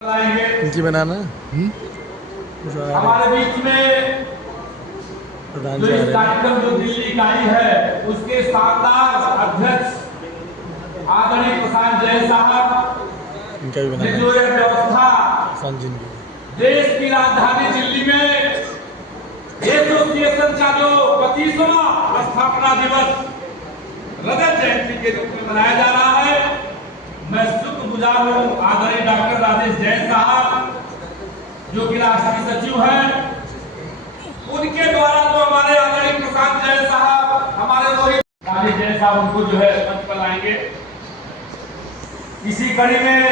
इनकी बनाना हमारे बीच में जो इस कार्यक्रम जो दिल्ली इकाई है उसके शानदार अध्यक्ष आदरणीय प्रशांत जैन साहब इनका भी ने बनाना जो यह व्यवस्था देश की राजधानी दिल्ली में एसोसिएशन का जो 25वां स्थापना दिवस रजत जयंती के रूप में मनाया जा रहा है। मैं शुक्रगुजार हूँ आदरणीय डॉक्टर राजेश जैन साहब जो कि राष्ट्रीय सचिव हैं, उनके द्वारा जो हमारे आदरणीय प्रशांत जैन साहब हमारे रोहित राजेश जैन साहब उनको जो है मंच पर लाएंगे। इसी कड़ी में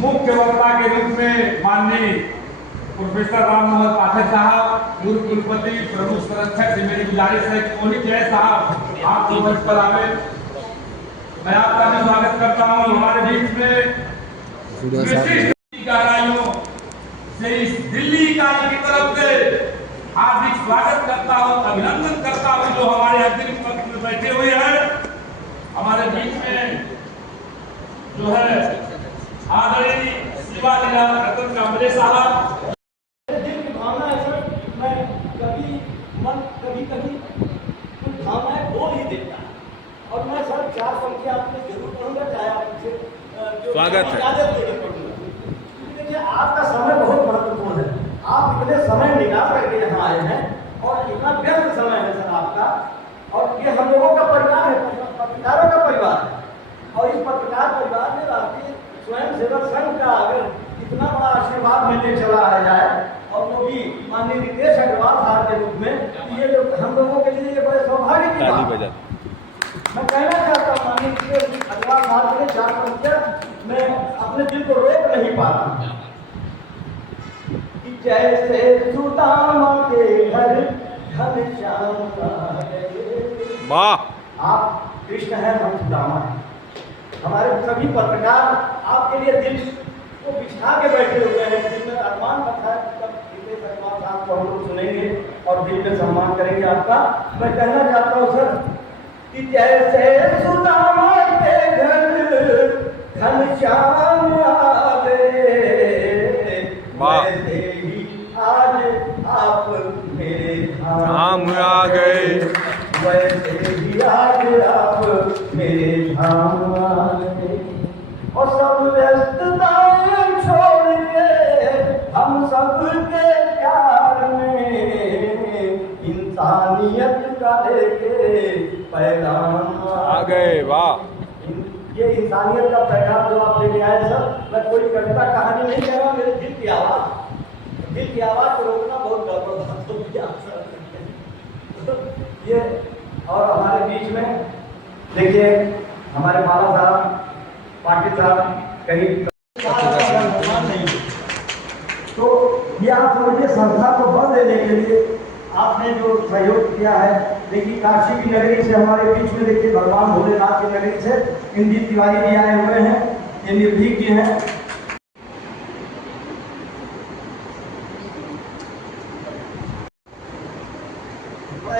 मुख्य वक्ता के रूप में माननीय प्रोफेसर राम मोहन पाठक साहब पूर्व कुलपति प्रमुख संरक्षक से मेरी गुजारिश है कि रोहित जैन साहब आप मंच पर आवे। मैं आपका भी स्वागत करता हूँ हमारे बीच में गहराइयों से इस दिल्ली इकाई की तरफ से हार्दिक स्वागत करता हूँ, अभिनंदन करता हूँ जो हमारे अग्रिम पंक्ति में बैठे हुए हैं। हमारे बीच में जो है आदरणीय शिवालीला रतन कांबले साहब। दिल की भावना है सर, मैं कभी कुछ भावनाएं बोल ही देता है और मैं सर 4 पंक्तियां आपने जरूर पढ़ूंगा, चाहे आपसे स्वागत है। इजाजत लेके पढ़ूंगा। देखिए आपका समय बहुत महत्वपूर्ण है, आप इतने समय निकाल करके यहाँ आए हैं और इतना व्यस्त समय है सर आपका, और ये हम लोगों का परिवार है, पत्रकारों का परिवार है। और इस पत्रकार परिवार में राष्ट्रीय स्वयं सेवक संघ का अगर इतना बड़ा आशीर्वाद मिलने चला आ जाए और वो भी माननीय रितेश अग्रवाल साहब के रूप में, ये जो हम लोगों के लिए ये बड़े सौभाग्य की बात है। मैं कहना चाहता हूँ माननीय रितेश अग्रवाल साहब के 4 पंक्तियां मैं अपने दिल को रोक नहीं पाता। जैसे सुदामा के घर घनश्याम वाह, आप कृष्ण हैं, हम सुदामा हैं। हमारे सभी पत्रकार आपके लिए दिल को बिछा के बैठे हुए हैं। दिल में अरमान रखा है तब रितेश अग्रवाल साहब को हम लोग सुनेंगे और दिल में सम्मान करेंगे आपका। मैं कहना चाहता हूँ सर कि जैसे सुदामा के घर घनश्याम आवे, वैसे ही आज आप मेरे धाम आ गए, वैसे ही आज आप मेरे धाम आ गए। और सब व्यस्तताएं छोड़ के हम सबके प्यार में इंसानियत का लेके पैगाम आ गए। वाह, ये इंसानियत का पैगाम जो आप लेके आए सर, मैं कोई कविता कहानी नहीं कह रहा, मेरे दिल की आवाज को रोकना बहुत गड़बड़ बात होती है ये। और हमारे बीच में देखिए हमारे बाला साहब पाटिल साहब कहीं नहीं, तो ये आप समझिए संस्था को बल देने के लिए आपने जो सहयोग किया है। देखिए काशी की नगरी से हमारे बीच में देखिए भगवान भोलेनाथ की नगरी से इंदिर तिवारी भी आए हुए हैं, ये निर्भीक जी हैं।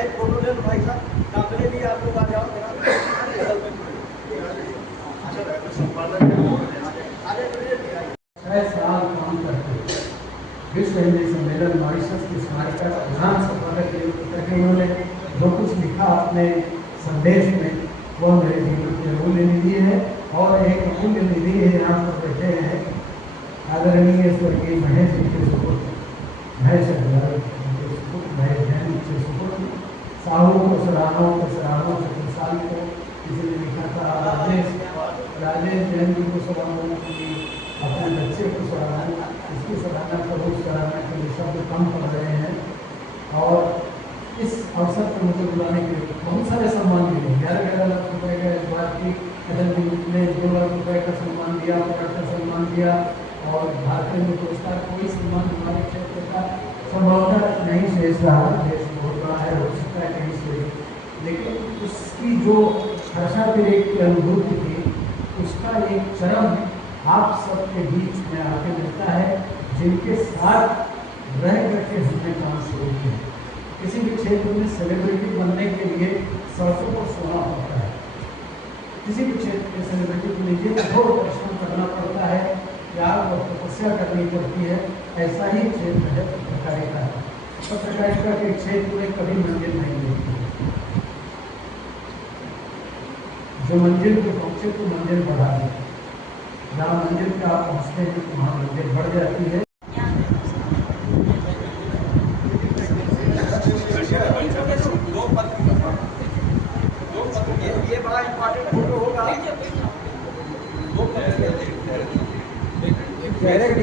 एक फोटो ले लो भाई साहब, कांबले भी आप लोग आ जाओ। साल काम करते विश्व हिंदी सम्मेलन मॉरिशस की स्मारिका प्रधान संपादक के रूप में उन्होंने जो कुछ लिखा अपने संदेश में वह मेरे जीवन की अमूल्य निधि है। और एक अमूल्य निधि है, यहाँ पर बैठे हैं आदरणीय स्वर्गीय महेश जी के सुपुत्र महेश अग्रवाल के सुपुत्र महेश जैन के सुपुत्र साहू को सराहनाओं शक्तिशाली को किसी ने लिखा था राजेश जैन जी को सराहना की, अपने बच्चे को सराहना, इसकी सराहना प्रभु सराहना के लिए शब्द कम कर रहे हैं। और इस अवसर पर मुझे बुलाने के लिए बहुत सारे सम्मान मिले, 11 लाख रुपए का इस बार की ने 2 लाख रुपए का सम्मान दिया, पकड़ का सम्मान दिया, और भारतीय में पुरस्कार कोई सम्मान हमारे क्षेत्र का संभवतः नहीं शेष रहा। देश बहुत बड़ा है, हो सकता है कहीं शेष, लेकिन उसकी जो हर्षातिरेक की अनुभूति थी उसका एक चरम आप सबके बीच में आके मिलता है, जिनके साथ रह करके हमने काम शुरू किया। किसी भी क्षेत्र में सेलिब्रिटी बनने के लिए सरसों को सोना पड़ता है, किसी भी क्षेत्र के सेलिब्रिटी के लिए कठोर परिश्रम करना पड़ता है। त्याग और तपस्या करनी पड़ती है, ऐसा ही क्षेत्र है पत्रकारिता। पत्रकारिता के क्षेत्र में कभी मंजिल नहीं मिलती। जो मंजिल पे पहुंचे तो मंजिल बढ़ा दे, जहाँ मंजिल पे आप पहुंचते हैं तो वहाँ मंजिल बढ़ जाती है। ये बड़ा इम्पोर्टेंट फोटो होगा। डायरेक्ट